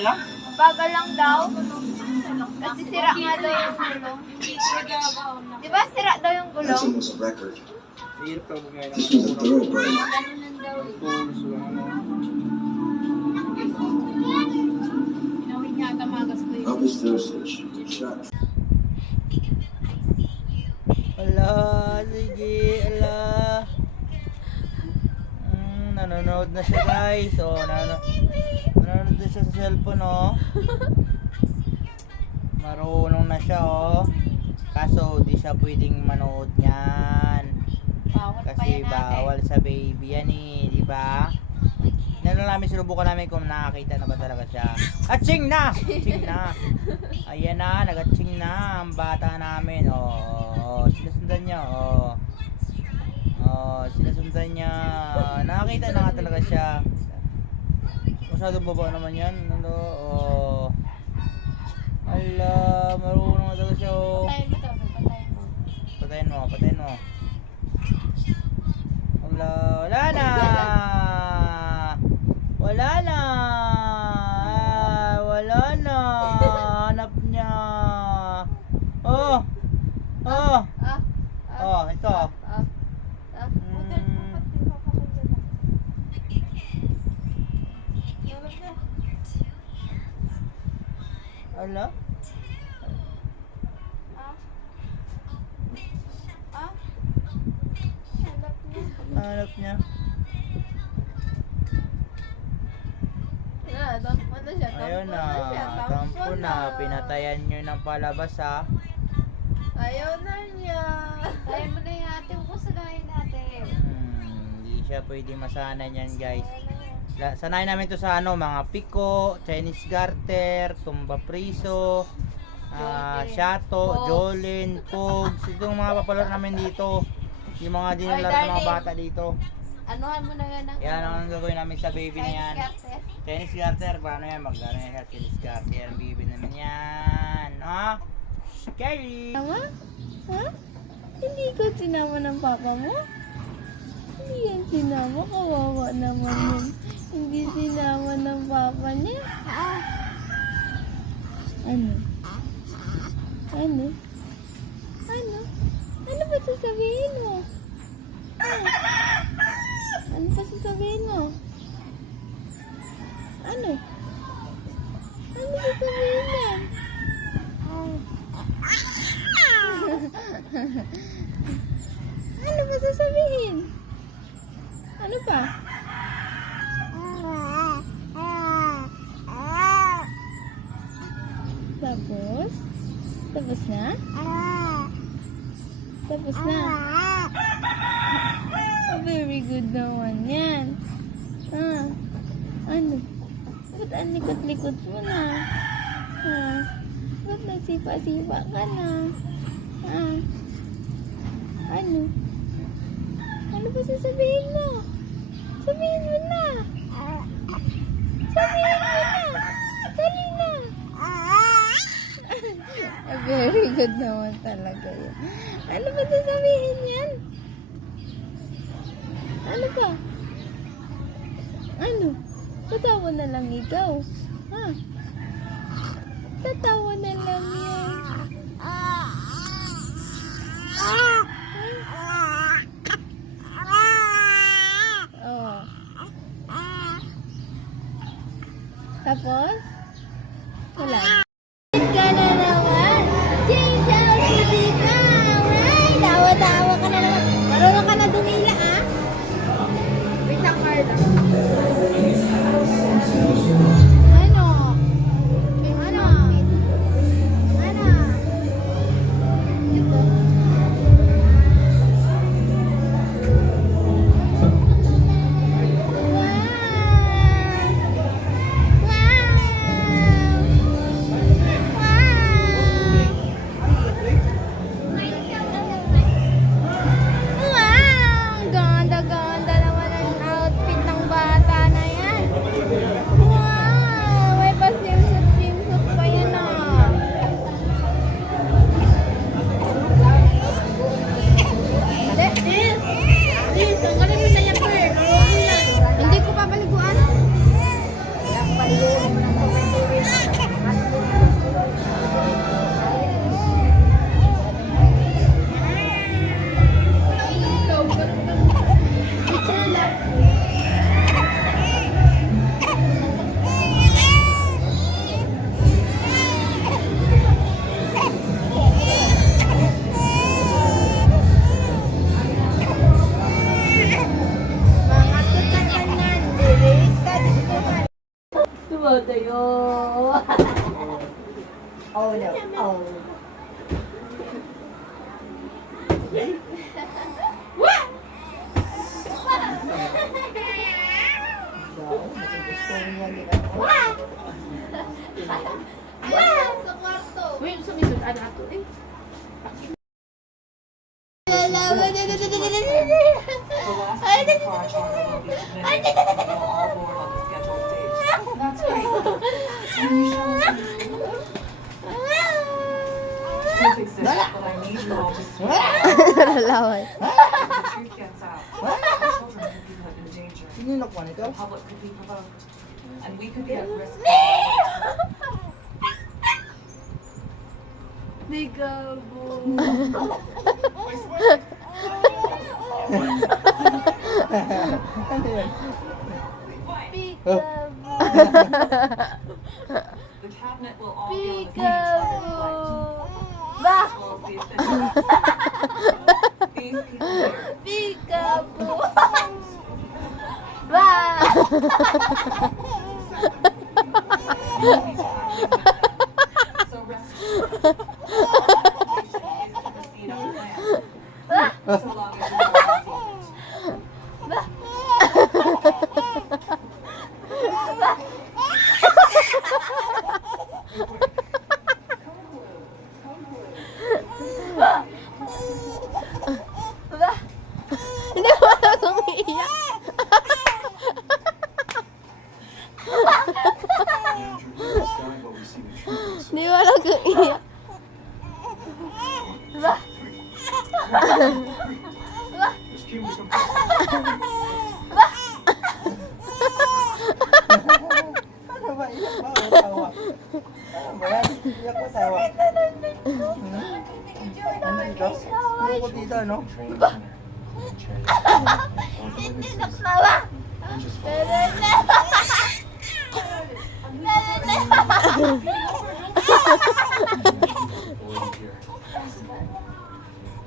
nila? Bagal lang daw. Kasi sira nga daw yung gulong. Di ba sira daw yung gulong? almost a record. Hirap ka. Ganun daw. tools, ano. Nawin niya tamagas ko Up his dosage. Shot. Ala, sige, ala. Mm, nanonood na siya guys. Oh, nano nanonood na siya sa cellphone oh. Marunong na siya oh. Kaso di siya pwedeng manood niyan. Bawal Kasi bawal sa baby yan eh, di ba? Ano namin, sinubukan namin kung nakakita na ba talaga siya. Atsing na! Atsing na! Ayan na, nag-atsing na ang bata namin. Oh, oh, sinusundan niya. Oo. Oh. sinusundan niya. Nakakita na nga talaga siya. Masyadong baba naman yan. Ano, oh. Ala, marunong na talaga siya. Oh. Patayin mo daw, patayin mo. Patayin mo. Wala, wala na. Wala na. Ah, Wala na. Hanap niya. Oh. Oh. Ah, ah, Oh, ito. ah, ah. Udal mo, Mm. ba't di mo pakinggan na? Tulog na. Ala. Ah. Ah. Hanap niya. Wala, tampo na siya. Ayun Tampo na. na siya. Tampo na. Pinatayan niyo ng palabas ha. Ayaw na niya. Ayaw mo na yung ate mo. Sanayin natin. Hmm, hindi siya pwede masana niyan guys. La- Sanayin namin to sa ano, mga piko, Chinese garter, tumba priso, ah, Jolin, shato, Pogs. jolin, pogs. Ito yung mga papalaro namin dito. Yung mga dinalaro ng mga bata dito. Anuhan mo na yan ang Yan ang gagawin namin sa baby na yan. Chinese Chinese garter, paano yan? Magkano yan sa Chinese garter? Ang baby naman yan. Ha? Scary! Mama? Ha? Hindi ko sinama ng papa mo? Hindi yan sinama. Kawawa naman yun. Hindi sinama ng papa niya. Ano? Ano? Ano? Ano ba sasabihin mo? Ano pa sasabihin mo? Ano? Ano sasabihin niya? Ano ba sasabihin? Ano pa? Tapos na? Tapos na? Oh, very good naman yan. Ah, ano? Ba't ang likot-likot mo na? Ha? Ba't nagsipa-sipa ka na? Ah, ano? Ano ba sasabihin mo? Sabihin mo na! Sabihin mo na! Very good naman talaga yun. Ano ba sasabihin yan? Ano ba? Ano? Tatawa na lang ikaw. Ha? Tatawa na lang yan. Oh. Tapos? Wala. Oh no, oh. Sa kwarto. Uy, sumisod ano ato eh. Lalaban. Ay, Lalawan. Sino yung nakuha nito? And we could be at risk. The cabinet will all be on the charter Ba! flight. As well Ano ba? Iyak ba o tawa? Ano ba yan? Iyak ba tawa? Ano dito? Ano ko dito, ano? Hindi naktawa.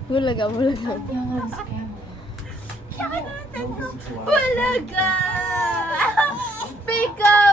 Bulaga, bulaga. Bulaga! Peekaboo!